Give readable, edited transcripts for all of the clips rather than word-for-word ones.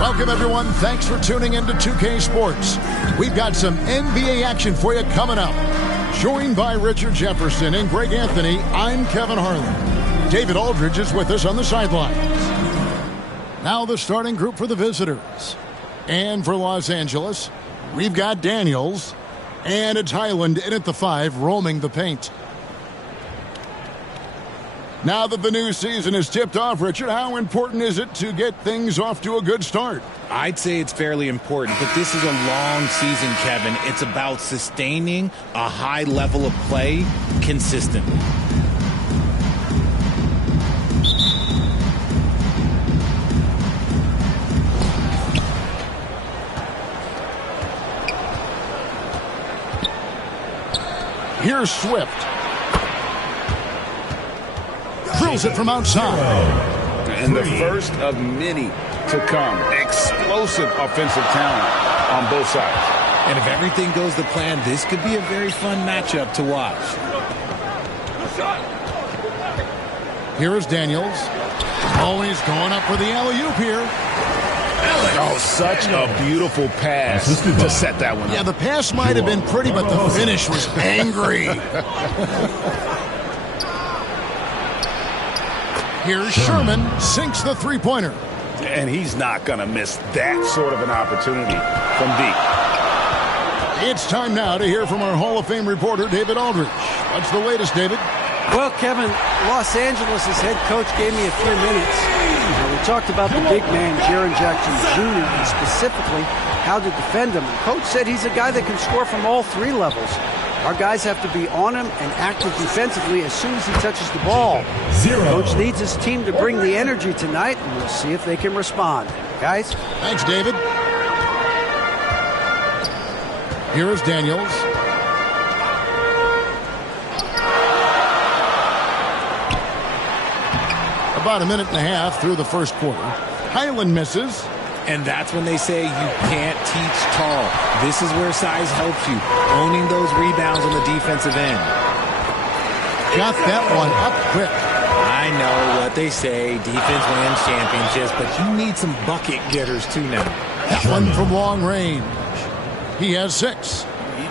Welcome, everyone. Thanks for tuning into 2K Sports. We've got some NBA action for you coming up. Joined by Richard Jefferson and Greg Anthony, I'm Kevin Harlan. David Aldridge is with us on the sidelines. Now the starting group for the visitors. And for Los Angeles, we've got Daniels. And it's Highland in at the 5, roaming the paint. Now that the new season is tipped off, Richard, how important is it to get things off to a good start? I'd say it's fairly important, but this is a long season, Kevin. It's about sustaining a high level of play consistently. Here's Swift. Drills it from outside. And the first of many to come. Explosive offensive talent on both sides. And if everything goes to plan, this could be a very fun matchup to watch. Here is Daniels. Always going up for the alley-oop here. Oh, such a beautiful pass to set that one up. Yeah, the pass might have been pretty, but the finish was angry. Here's Sherman, sinks the three-pointer. And he's not going to miss that sort of an opportunity from deep. It's time now to hear from our Hall of Fame reporter, David Aldridge. What's the latest, David? Well, Kevin, Los Angeles' head coach gave me a few minutes. We talked about the big man, Jaren Jackson Jr., and specifically how to defend him. And Coach said he's a guy that can score from all three levels. Our guys have to be on him and active defensively as soon as he touches the ball. Coach needs his team to bring the energy tonight, and we'll see if they can respond. Guys? Thanks, David. Here is Daniels. About a minute and a half through the first quarter. Highland misses. And that's when they say you can't teach tall. This is where size helps you. Owning those rebounds on the defensive end. Got that one up quick. I know what they say. Defense wins championships, but you need some bucket getters too now. That one from long range. He has 6.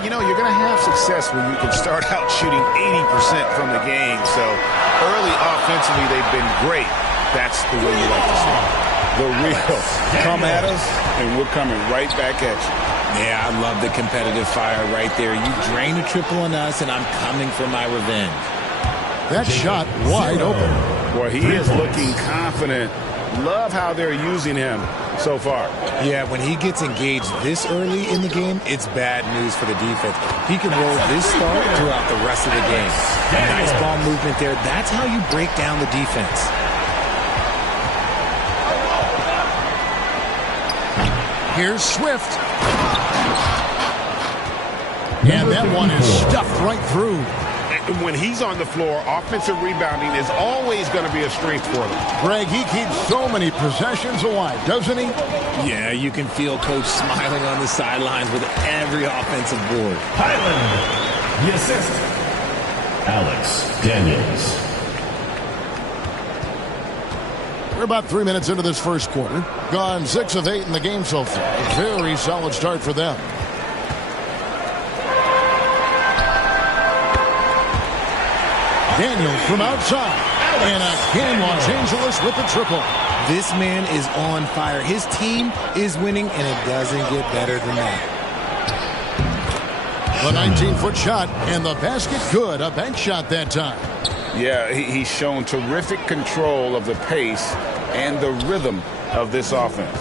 You know, you're going to have success when you can start out shooting 80% from the game. So early offensively, they've been great. That's the way you like to see it. The real come at us, and we're coming right back at you. Yeah, I love the competitive fire right there. You drain a triple on us, and I'm coming for my revenge. That shot wide open. Boy, he is looking confident. Love how they're using him so far. Yeah, when he gets engaged this early in the game, it's bad news for the defense. He can roll this start throughout the rest of the game. Nice ball movement there. That's how you break down the defense. Here's Swift. And that one is stuffed right through. When he's on the floor, offensive rebounding is always going to be a strength for them. Greg, he keeps so many possessions alive, doesn't he? Yeah, you can feel Coach smiling on the sidelines with every offensive board. Highland, the assist. Alex Daniels. We're about 3 minutes into this first quarter. Gone 6 of 8 in the game so far. A very solid start for them. Daniels from outside. And again, Los Angeles with the triple. This man is on fire. His team is winning, and it doesn't get better than that. The 19-foot shot, and the basket good. A bank shot that time. Yeah, he's shown terrific control of the pace and the rhythm of this offense.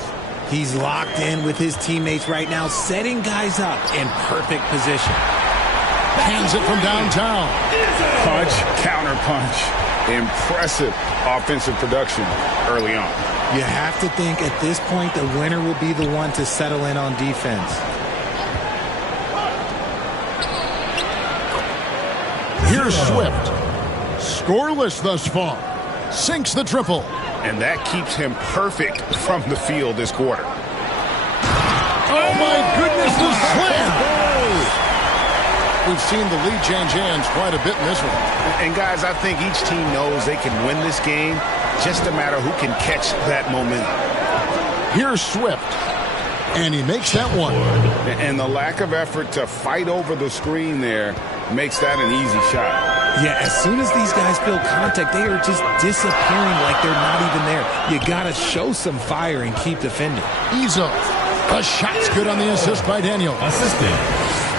He's locked in with his teammates right now, setting guys up in perfect position. Hands it from downtown. Punch, counter punch. Impressive offensive production early on. You have to think at this point the winner will be the one to settle in on defense. Here's Swift. Scoreless thus far. Sinks the triple. And that keeps him perfect from the field this quarter. Oh, my goodness, the slam! We've seen the lead change hands quite a bit in this one. And, guys, I think each team knows they can win this game. Just a matter who can catch that momentum. Here's Swift. And he makes that one. And the lack of effort to fight over the screen there makes that an easy shot. Yeah, as soon as these guys feel contact, they are just disappearing like they're not even there. You got to show some fire and keep defending. Izzo. The shot's good on the assist by Daniel. Assistant.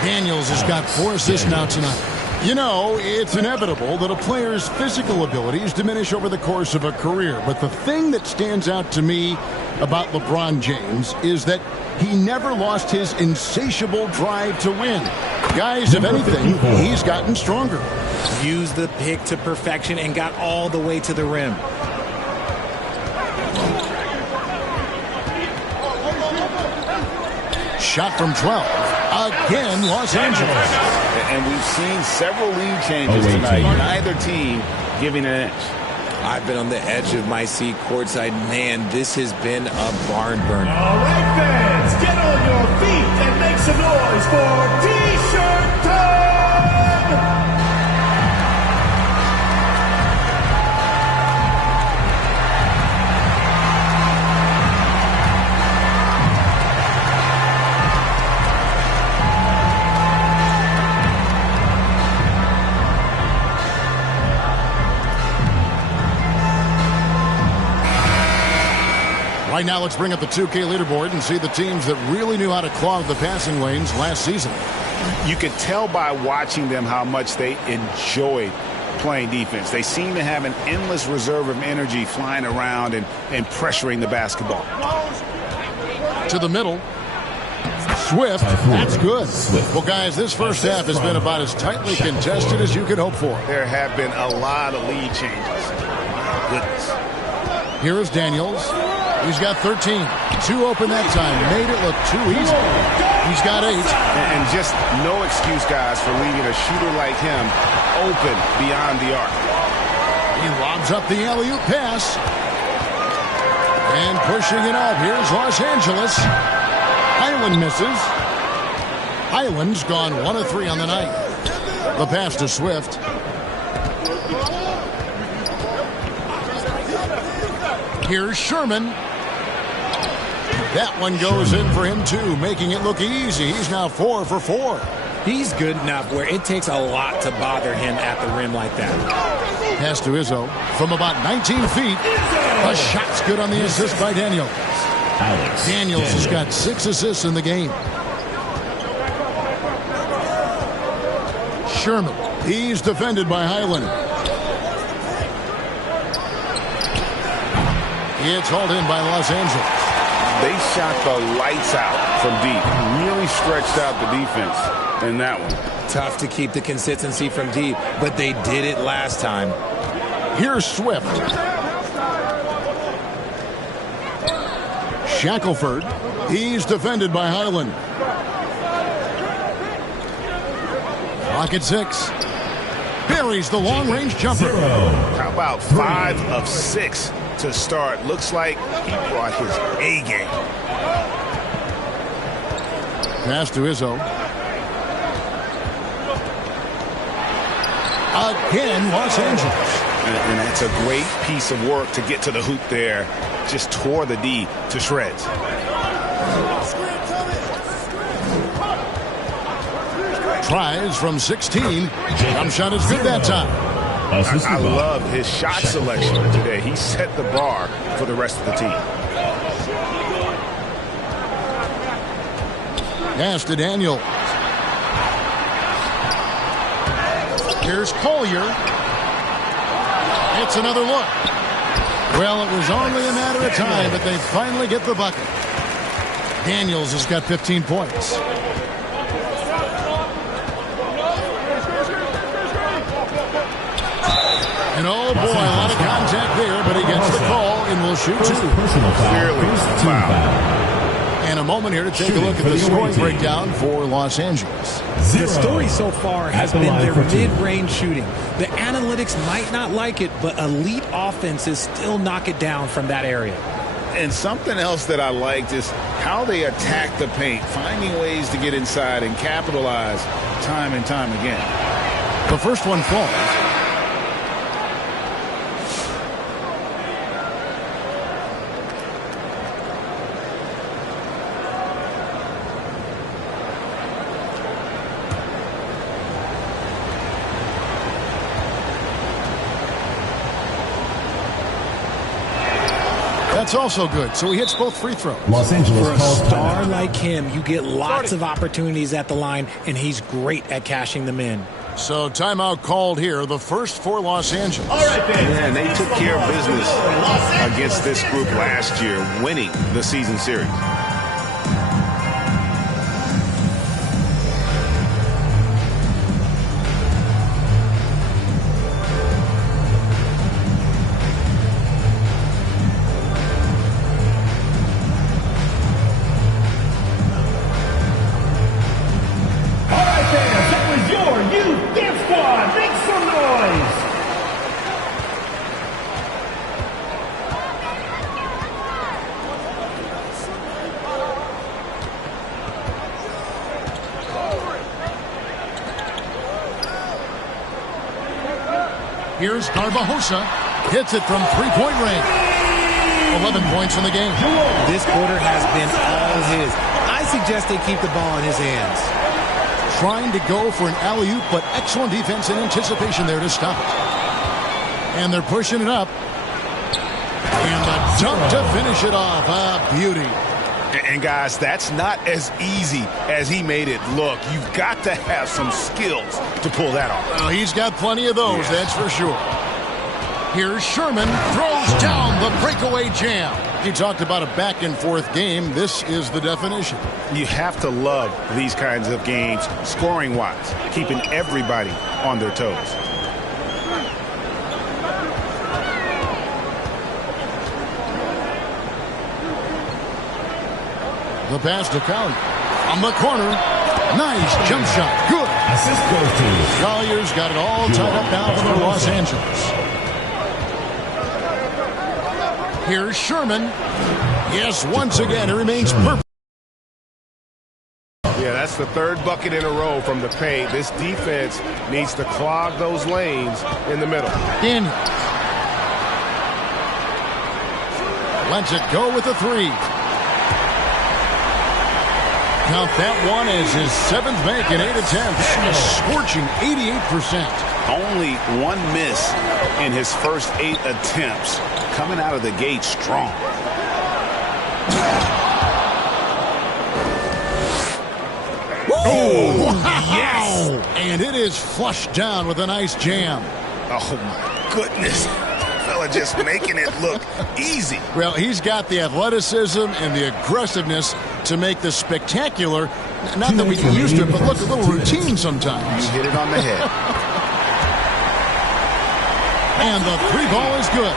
Daniels has got 4 assists now tonight. You know, it's inevitable that a player's physical abilities diminish over the course of a career. But the thing that stands out to me about LeBron James is that he never lost his insatiable drive to win. Guys, if anything, he's gotten stronger. Used the pick to perfection and got all the way to the rim. Shot from 12. Again, Los Angeles. And we've seen several lead changes tonight. Neither team giving an edge. I've been on the edge of my seat courtside. Man, this has been a barn burner. All right, fans, get on your feet and make some noise for T-shirt time! Right now, let's bring up the 2K leaderboard and see the teams that really knew how to clog the passing lanes last season. You could tell by watching them how much they enjoyed playing defense. They seem to have an endless reserve of energy flying around and pressuring the basketball. To the middle. Swift, that's good. Well, guys, this first half has been about as tightly contested as you could hope for. There have been a lot of lead changes. My goodness. Here is Daniels. He's got 13. 2 open that time. Made it look too easy. He's got 8. And just no excuse, guys, for leaving a shooter like him open beyond the arc. He lobs up the alley-oop pass. And pushing it up. Here's Los Angeles. Highland misses. Highland's gone 1 of 3 on the night. The pass to Swift. Here's Sherman. That one goes in for him, too, making it look easy. He's now 4 for 4. He's good enough where it takes a lot to bother him at the rim like that. Pass to Izzo from about 19 feet. The shot's good on the assist by Daniels. Daniels has got 6 assists in the game. Sherman. He's defended by Highland. It's hauled in by Los Angeles. They shot the lights out from deep. Really stretched out the defense in that one. Tough to keep the consistency from deep, but they did it last time. Here's Swift. Shackelford. He's defended by Highland. Clock at 6. Buries the long-range jumper. How about 5 of 6 to start? Looks like he brought his A game. Pass to Izzo. Again, Los Angeles. And that's a great piece of work to get to the hoop there. Just tore the D to shreds. Tries from 16. Jump shot is good that time. I love his shot selection today. He set the bar for the rest of the team. Pass to Daniel. Here's Collier. It's another look. Well, it was only a matter of time, but they finally get the bucket. Daniels has got 15 points. And oh boy, a lot of contact there, but he gets the call and will shoot 2. Clearly foul. And a moment here to take a look at the scoring breakdown for Los Angeles. The story so far has been their mid-range shooting. The analytics might not like it, but elite offenses still knock it down from that area. And something else that I liked is how they attack the paint, finding ways to get inside and capitalize time and time again. The first one falls. That's also good. So he hits both free throws. Los Angeles For a calls star timeout. like him, you get lots of opportunities at the line, and he's great at cashing them in. So timeout called here, the first for Los Angeles. All right, then. Yeah, and they took care of business against this group last year, winning the season series. All right, fans, that was your youth gift card. Make some noise. Here's Garbajosa. Hits it from three-point range. 11 points in the game. This quarter has been all his. I suggest they keep the ball in his hands. Trying to go for an alley-oop, but excellent defense and anticipation there to stop. And they're pushing it up. And the dunk to finish it off. A beauty. And guys, that's not as easy as he made it look. You've got to have some skills to pull that off. Well, he's got plenty of those, that's for sure. Here's Sherman, throws down the breakaway jam. You talked about a back-and-forth game. This is the definition. You have to love these kinds of games, scoring-wise, keeping everybody on their toes. The pass to Collier. On the corner. Nice jump shot. Good. Assist goes to Collier's got it all tied up now for Los Angeles. Here's Sherman. Yes, once again, it remains perfect. Yeah, that's the third bucket in a row from the paint. This defense needs to clog those lanes in the middle. Daniels. Lets it go with the three. Count that one as his seventh make in 8 attempts. A scorching 88%. Only one miss in his first 8 attempts. Coming out of the gate strong. Oh, yes! And it is flushed down with a nice jam. Oh, my goodness. Fella just making it look easy. Well, he's got the athleticism and the aggressiveness to make this spectacular. Not that we get used to it, but look, a little routine sometimes. You hit it on the head. And the three ball is good.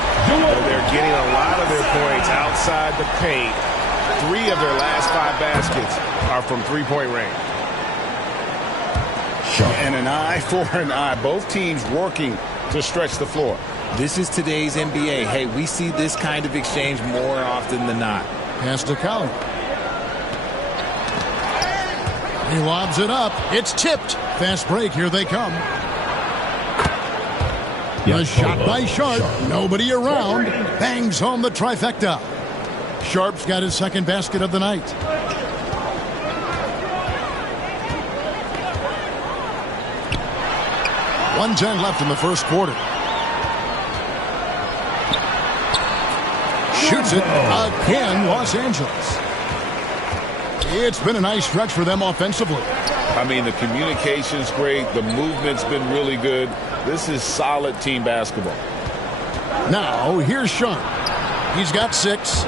They're getting a lot of their points outside the paint. 3 of their last 5 baskets are from three-point range. And an eye for an eye. Both teams working to stretch the floor. This is today's NBA. Hey, we see this kind of exchange more often than not. Pass to Collier. He lobs it up. It's tipped. Fast break. Here they come. The shot by Sharp. Nobody around. Bangs home the trifecta. Sharp's got his second basket of the night. .110 left in the first quarter. Shoots it again, Los Angeles. It's been a nice stretch for them offensively. I mean, the communication's great. The movement's been really good. This is solid team basketball. Now, here's Sharp. He's got 6.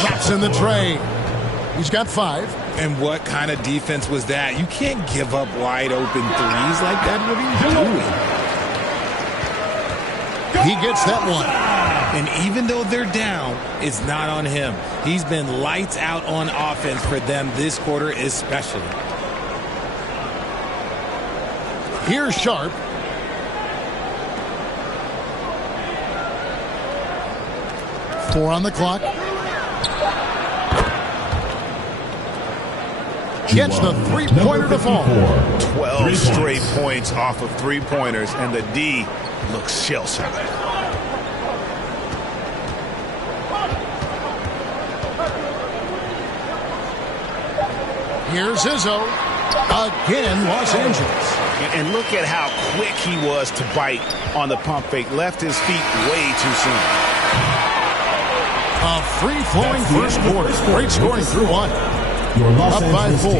Drops in the tray. He's got 5. And what kind of defense was that? You can't give up wide open threes like that. What are you doing? He gets that one. And even though they're down, it's not on him. He's been lights out on offense for them this quarter especially. Here's Sharp. Four on the clock. Gets the three-pointer to fall. 12 straight points off of three-pointers, and the D looks shell-shocked. Here's Izzo. Again, Los Angeles. And look at how quick he was to bite on the pump fake. Left his feet way too soon. A free-flowing first quarter. Great scoring through one. Up by 4.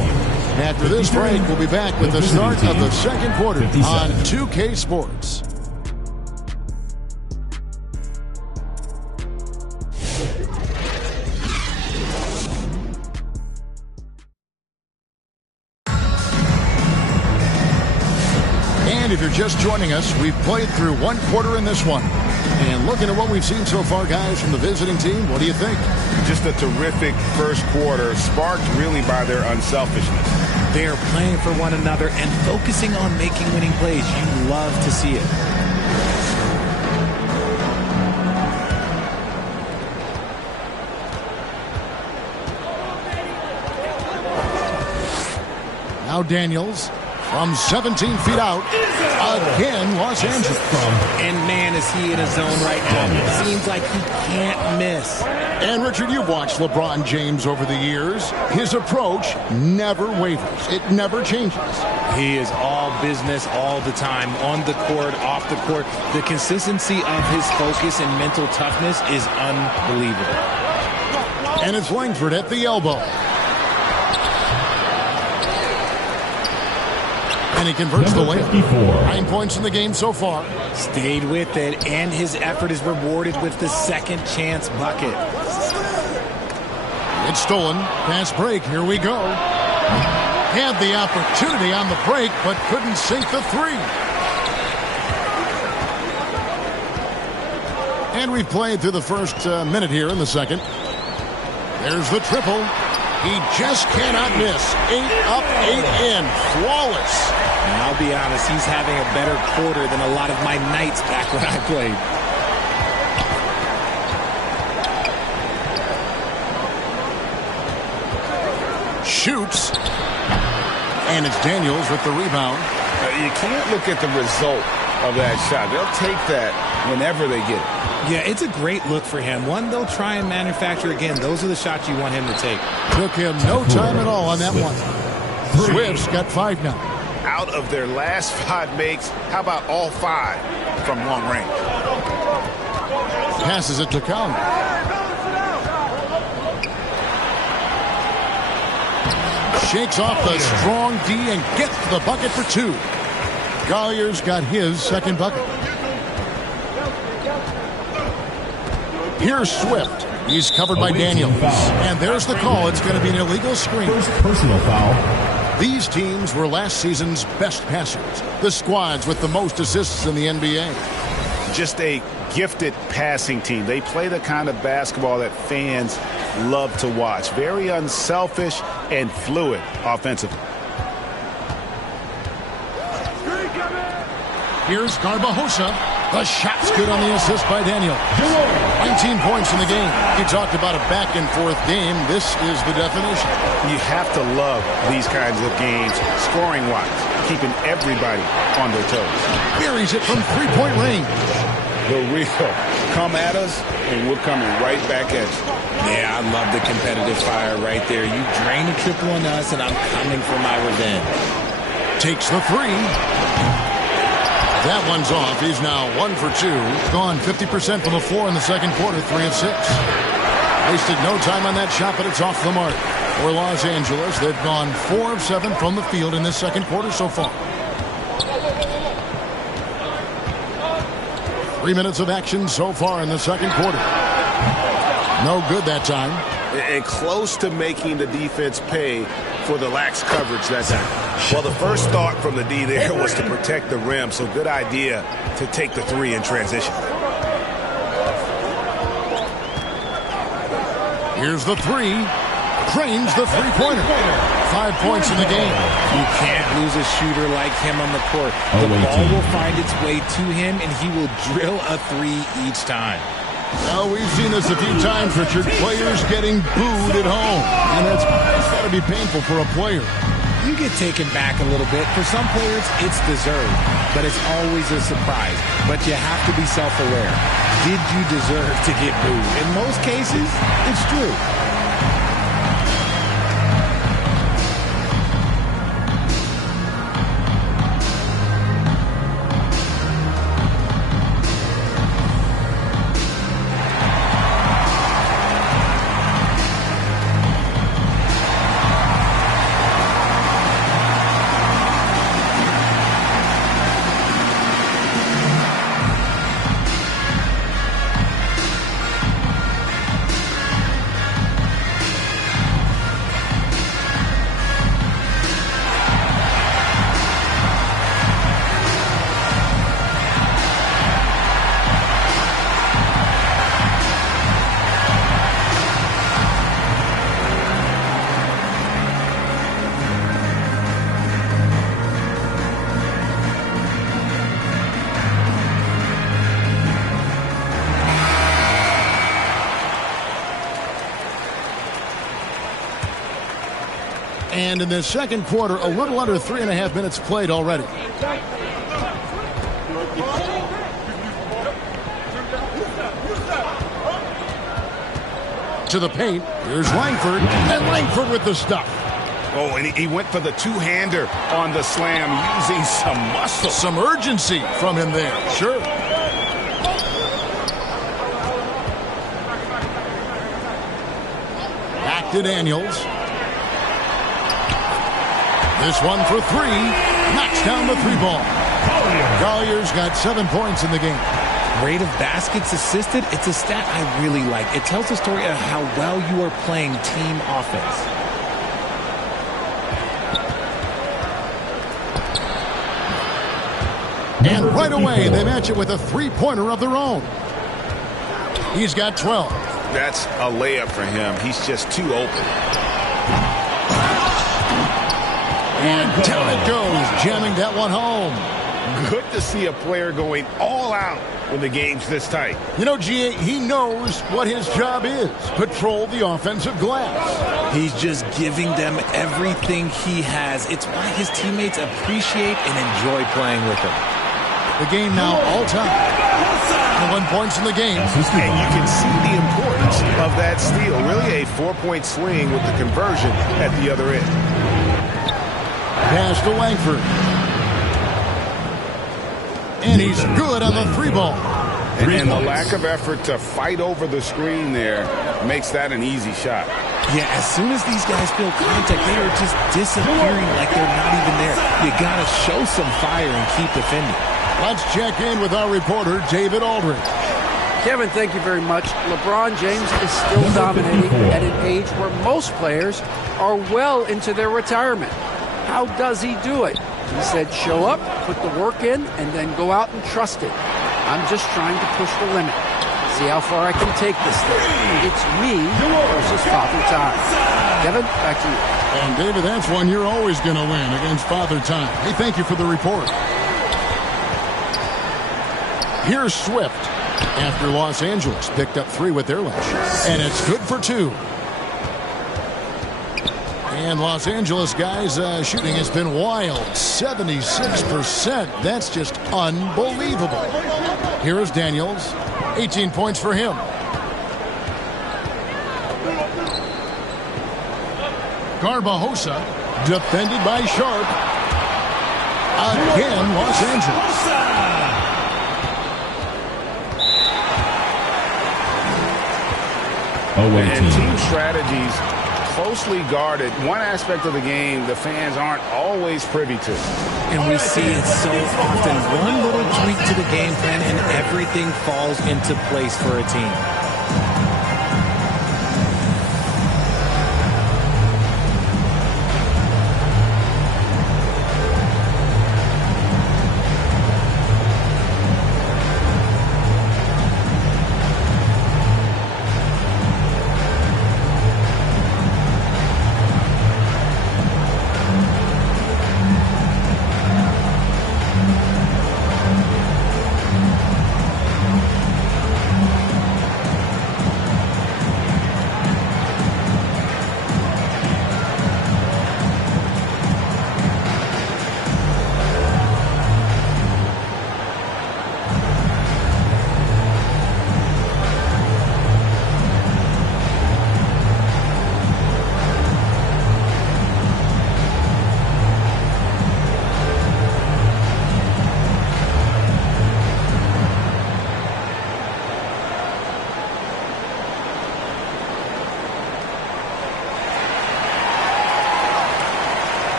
After this break, we'll be back with the start of the second quarter on 2K Sports. And if you're just joining us, we've played through one quarter in this one. And looking at what we've seen so far, guys, from the visiting team, what do you think? Just a terrific first quarter, sparked really by their unselfishness. They're playing for one another and focusing on making winning plays. You love to see it. Now Daniels from 17 feet out. Again, Los Angeles. And man, is he in a zone right now. Seems like he can't miss. And Richard, you've watched LeBron James over the years. His approach never wavers. It never changes. He is all business all the time, on the court, off the court. The consistency of his focus and mental toughness is unbelievable. And it's Langford at the elbow. And he converts the layup. 9 points in the game so far. Stayed with it, and his effort is rewarded with the second chance bucket. It's stolen. Pass break. Here we go. Had the opportunity on the break, but couldn't sink the three. And we've played through the first minute here in the second. There's the triple. He just cannot miss. 8 up, 8 in. Flawless. And I'll be honest, he's having a better quarter than a lot of my nights back when I played. Shoots. And it's Daniels with the rebound. You can't look at the result of that shot. They'll take that whenever they get it. Yeah, it's a great look for him. One they'll try and manufacture again. Those are the shots you want him to take. Took him no time at all on that one. Swift's got 5 now. Out of their last 5 makes, how about all 5 from long range? Passes it to Conley. Shakes off the strong D and gets to the bucket for 2. Collier's got his second bucket. Here's Swift. He's covered by Daniels. And there's the call. It's going to be an illegal screen. First personal foul. These teams were last season's best passers. The squads with the most assists in the NBA. Just a gifted passing team. They play the kind of basketball that fans love to watch. Very unselfish and fluid offensively. Here's Garbajosa. The shot's good on the assist by Daniel. 19 points in the game. You talked about a back-and-forth game. This is the definition. You have to love these kinds of games, scoring-wise, keeping everybody on their toes. Buries it from three-point range. The real. Come at us, and we're coming right back at you. Yeah, I love the competitive fire right there. You drain a triple on us, and I'm coming for my revenge. Takes the three. That one's off. He's now 1 for 2. Gone 50% from the floor in the second quarter, 3 of 6. Wasted no time on that shot, but it's off the mark. For Los Angeles, they've gone 4 of 7 from the field in this second quarter so far. 3 minutes of action so far in the second quarter. No good that time. And close to making the defense pay for the lax coverage that time. Well, the first thought from the D there was to protect the rim, so good idea to take the 3 in transition. Here's the 3. Drains the three-pointer. 5 points in the game. You can't lose a shooter like him on the court. The ball will find its way to him, and he will drill a 3 each time. Well, we've seen this a few times, Richard. Players getting booed at home. And that's got to be painful for a player. You get taken back a little bit. For some players, it's deserved, but it's always a surprise. But you have to be self-aware. Did you deserve to get booed? In most cases, it's true. And in the second quarter, a little under 3.5 minutes played already. To the paint. Here's Langford. And Langford with the stuff. Oh, and he went for the two-hander on the slam using some muscle. Some urgency from him there. Sure. Back to Daniels. This one for three. Knocks down the three ball. Collier's got 7 points in the game. Rate of baskets assisted, it's a stat I really like. It tells the story of how well you are playing team offense. And right away, they match it with a three-pointer of their own. He's got 12. That's a layup for him. He's just too open. And down it goes, jamming that one home. Good to see a player going all out when the game's this tight. You know, G.A., he knows what his job is. Patrol the offensive glass. He's just giving them everything he has. It's why his teammates appreciate and enjoy playing with him. The game now all time. 1 point in the game. And you can see the importance of that steal. Really a 4-point swing with the conversion at the other end. Pass to Langford. And he's good on the three ball. And the lack of effort to fight over the screen there makes that an easy shot. Yeah, as soon as these guys feel contact, they are just disappearing like they're not even there. You got to show some fire and keep defending. Let's check in with our reporter, David Aldridge. Kevin, thank you very much. LeBron James is still dominating at an age where most players are well into their retirement. How does he do it? He said, show up, put the work in, and then go out and trust it. I'm just trying to push the limit. See how far I can take this thing. It's me versus Father Time. Kevin, back to you. And David, that's one you're always going to win against Father Time. Hey, thank you for the report. Here's Swift after Los Angeles picked up 3 with their lunch. And it's good for 2. And Los Angeles guys shooting has been wild. 76%. That's just unbelievable. Here's Daniels. 18 points for him. Garbajosa defended by Sharp. Again, Los Angeles. And team strategies closely guarded. One aspect of the game the fans aren't always privy to. And we see it so often. One little tweak to the game plan and everything falls into place for a team.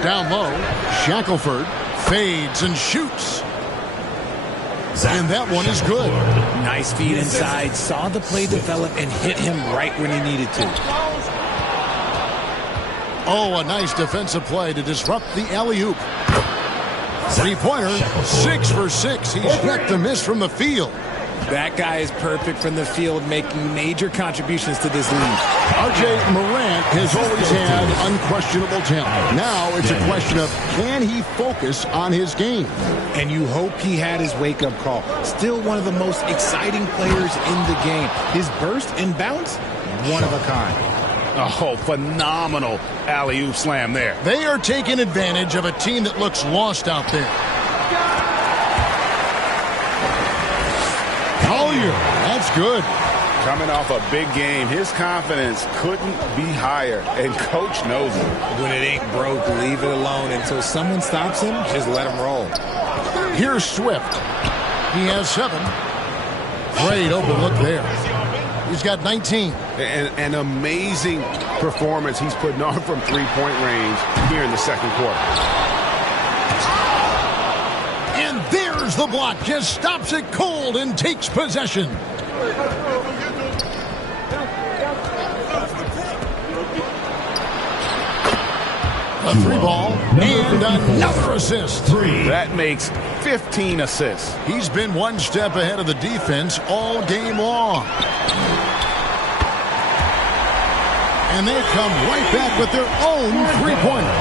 Down low, Shackelford fades and shoots. And that one is good. Nice feed inside, saw the play develop and hit him right when he needed to. Oh, a nice defensive play to disrupt the alley-oop. Three-pointer, 6 for 6. He's yet to miss from the field. That guy is perfect from the field, making major contributions to this league. R.J. Morant has always had unquestionable talent. Now it's a question of, can he focus on his game? And you hope he had his wake-up call. Still one of the most exciting players in the game. His burst and bounce, one of a kind. Oh, phenomenal alley-oop slam there. They are taking advantage of a team that looks lost out there. Collier, that's good. Coming off a big game, his confidence couldn't be higher, and coach knows it. When it ain't broke, leave it alone. Until someone stops him, just let him roll. Here's Swift. He has 7. Great open look there. He's got 19. An amazing performance he's putting on from three-point range here in the second quarter. And there's the block. Just stops it cold and takes possession. A 3-ball and another assist. That makes 15 assists. He's been one step ahead of the defense all game long. And they come right back with their own three-pointer.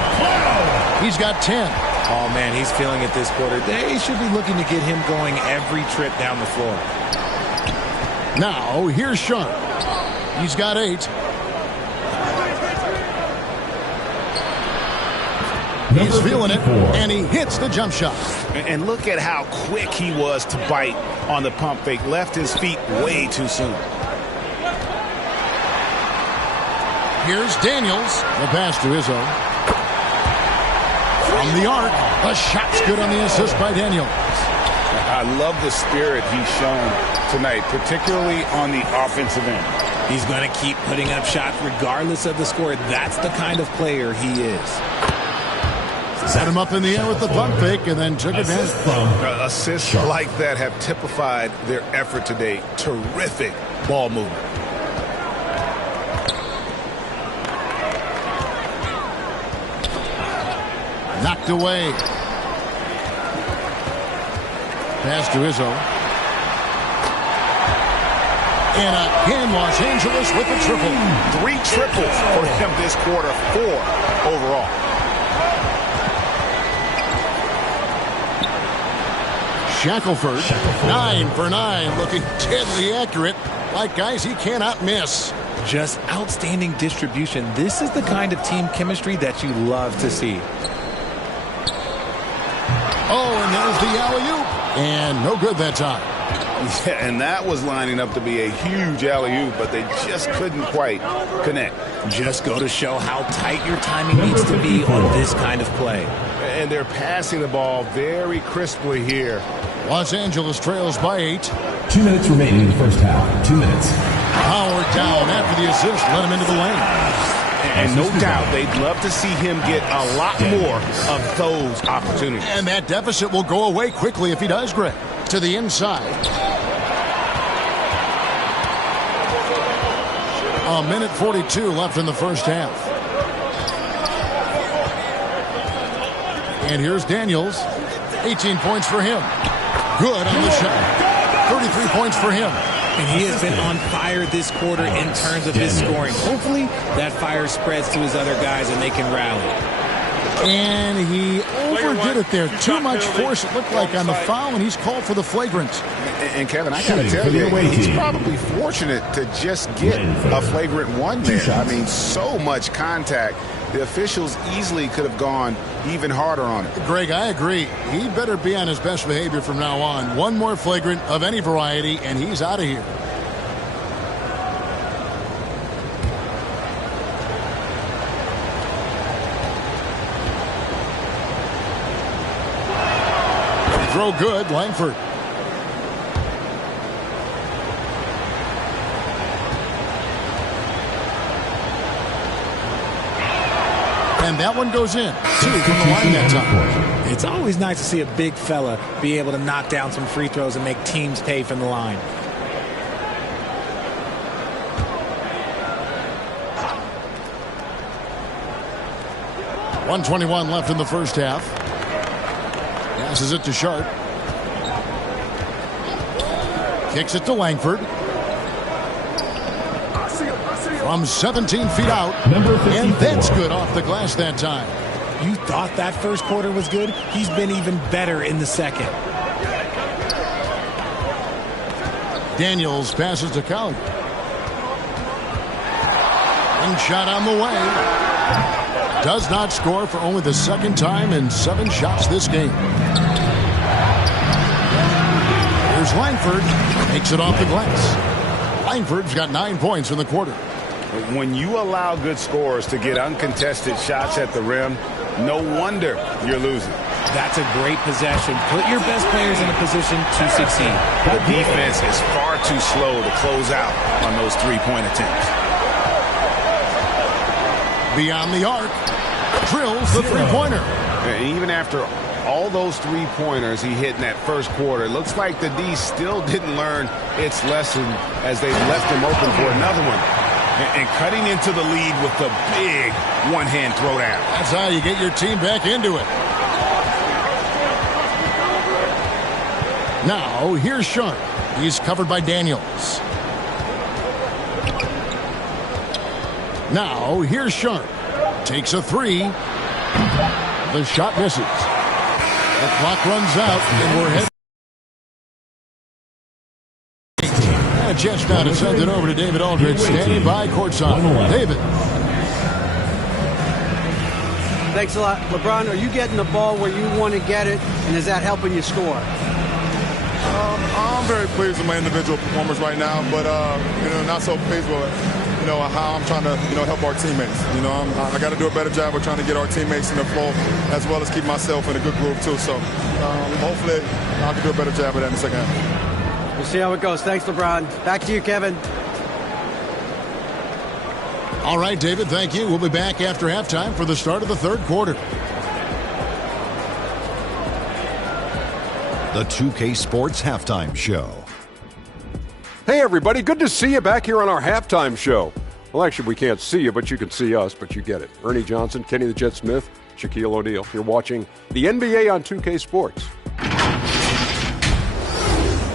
He's got 10. Oh, man, he's feeling it this quarter. They should be looking to get him going every trip down the floor. Now, here's Sharp. He's got 8. He's feeling it, and he hits the jump shot. And look at how quick he was to bite on the pump fake. Left his feet way too soon. Here's Daniels. The pass to Izzo. From the arc, the shot's good on the assist by Daniels. I love the spirit he's shown tonight, particularly on the offensive end. He's going to keep putting up shots regardless of the score. That's the kind of player he is. Set him up in the air with the pump fake and then took advantage. Assists like that have typified their effort today. Terrific ball movement. Knocked away. Pass to Izzo. And again, Los Angeles with a triple. 3 triples for him this quarter, 4 overall. Shackelford, 9 for 9, looking deadly accurate, like guys he cannot miss. Just outstanding distribution. This is the kind of team chemistry that you love to see. Oh, and there's the alley-oop. And no good that time. Yeah, and that was lining up to be a huge alley-oop, but they just couldn't quite connect. Just go to show how tight your timing needs to be on this kind of play. And they're passing the ball very crisply here. Los Angeles trails by 8. 2 minutes remaining in the first half. 2 minutes. Howard down after the assist, let him into the lane. And no doubt they'd love to see him get a lot more of those opportunities. And that deficit will go away quickly if he does, Greg. To the inside. A minute 42 left in the first half. And here's Daniels. 18 points for him. Good on the shot. 33 points for him. And he has been on fire this quarter in terms of his scoring. Hopefully that fire spreads to his other guys and they can rally. And he overdid it there. Too much force, it looked like, on the foul, and he's called for the flagrant. And Kevin, I got to tell you, he's probably fortunate to just get a flagrant 1 there. I mean, so much contact. The officials easily could have gone even harder on it. Greg, I agree. He better be on his best behavior from now on. One more flagrant of any variety, and he's out of here. Throw good, Langford. And that one goes in. 2 from the line that time. It's always nice to see a big fella be able to knock down some free throws and make teams pay from the line. .121 left in the first half. Passes it to Sharp. Kicks it to Langford. From 17 feet out. And that's good off the glass that time. You thought that first quarter was good? He's been even better in the second. Daniels passes to Collier. And shot on the way. Does not score for only the second time in 7 shots this game. Here's Langford. Makes it off the glass. Langford's got 9 points in the quarter. When you allow good scorers to get uncontested shots at the rim, no wonder you're losing. That's a great possession. Put your best players in a position to succeed. The defense is far too slow to close out on those three-point attempts. Beyond the arc. Drills the three-pointer. Even after all those three-pointers he hit in that first quarter, it looks like the D still didn't learn its lesson as they left him open for another one. And cutting into the lead with the big one-hand throwdown. That's how you get your team back into it. Now, here's Sharp. He's covered by Daniels. Now, here's Sharp. Takes a three. The shot misses. The clock runs out, and we're heading. A chance now to send it over to David Aldridge, standing by courtside. David. Thanks a lot. LeBron, are you getting the ball where you want to get it, and is that helping you score? I'm very pleased with my individual performance right now, but not so pleased with how I'm trying to help our teammates. I got to do a better job of trying to get our teammates in the flow as well as keep myself in a good groove too. So hopefully I can do a better job of that in the second half. We'll see how it goes. Thanks, LeBron. Back to you, Kevin. All right, David, thank you. We'll be back after halftime for the start of the third quarter. The 2K Sports Halftime Show. Hey, everybody. Good to see you back here on our halftime show. Well, actually, we can't see you, but you can see us, but you get it. Ernie Johnson, Kenny the Jet Smith, Shaquille O'Neal. You're watching the NBA on 2K Sports.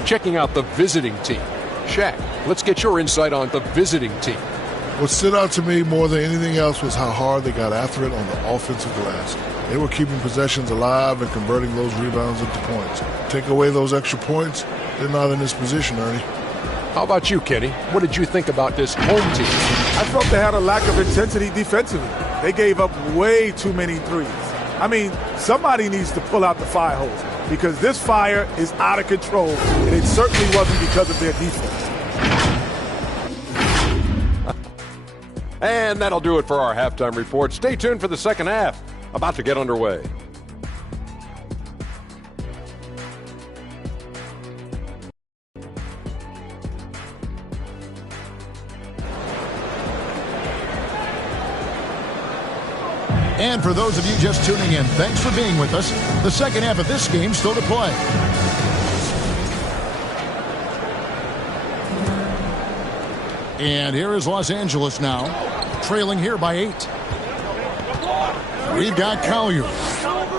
Checking out the visiting team. Shaq, let's get your insight on the visiting team. What stood out to me more than anything else was how hard they got after it on the offensive glass. They were keeping possessions alive and converting those rebounds into points. Take away those extra points, they're not in this position, Ernie. How about you, Kenny? What did you think about this home team? I felt they had a lack of intensity defensively. They gave up way too many threes. I mean, somebody needs to pull out the fire hose because this fire is out of control, and it certainly wasn't because of their defense. And that'll do it for our halftime report. Stay tuned for the second half. About to get underway. And for those of you just tuning in, thanks for being with us. The second half of this game still to play. And here is Los Angeles now, trailing here by 8. We've got Collier,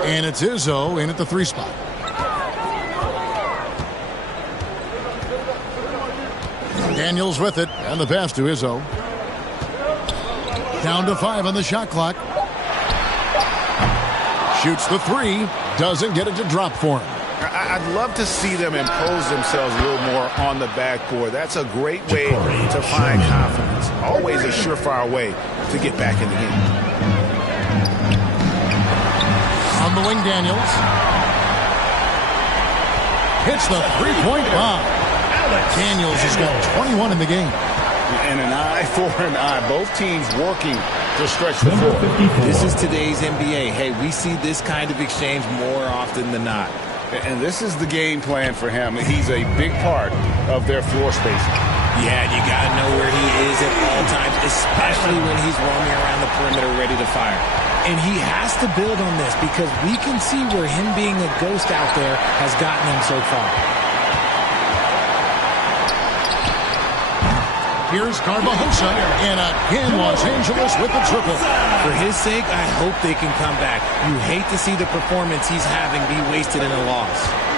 and it's Izzo in at the 3 spot. Daniels with it, and the pass to Izzo. Down to 5 on the shot clock. Shoots the 3, doesn't get it to drop for him. I'd love to see them impose themselves a little more on the backboard. That's a great way to find confidence. Always a surefire way to get back in the game. On the wing, Daniels. Hits the three-point bomb. Daniels has got 21 in the game. And an eye for an eye. Both teams working to stretch the floor. This is today's NBA. Hey, we see this kind of exchange more often than not. And this is the game plan for him. He's a big part of their floor spacing. Yeah, you got to know where he is at all times, especially when he's roaming around the perimeter ready to fire. And he has to build on this because we can see where him being a ghost out there has gotten him so far. Here's Garbajosa, and again Los Angeles with the triple. For his sake, I hope they can come back. You hate to see the performance he's having be wasted in a loss.